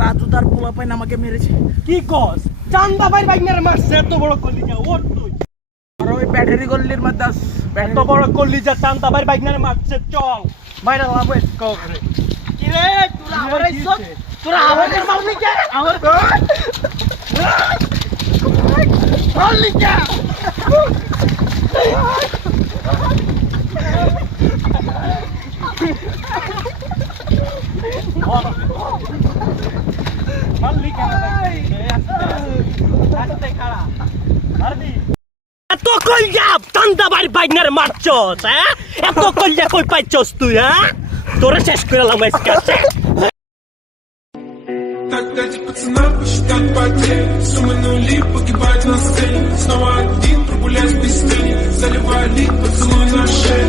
রাজু তার পোলা পাইন আমাকে মেরেছে। কি কস? চান্দা ভাই বাইনারে মারছে এত বড় কলিজা ওর তুই। আর ওই ব্যাটারি গল্লির মধ্যে এত বড় কলিজা চান্দা ভাই বাইনারে মারছে চল। বাইরে লাভ করে। কি রে তোরা আমার ইজ্জত তোরা আমাকে মারলি কে? আমার মারলি কে? এত কইয়া চান্দা ভাই বাইনারে মারছস হ্যাঁ? এত কইয়া কই পাইছস তুই হ্যাঁ? তোরা শেষ করে লাম আজকে। Так дайте пацанам посчитать потери. Суммы нули погибать на сцене. Снова один прогуляюсь без тени. Заливая лик, поцелуй на шее.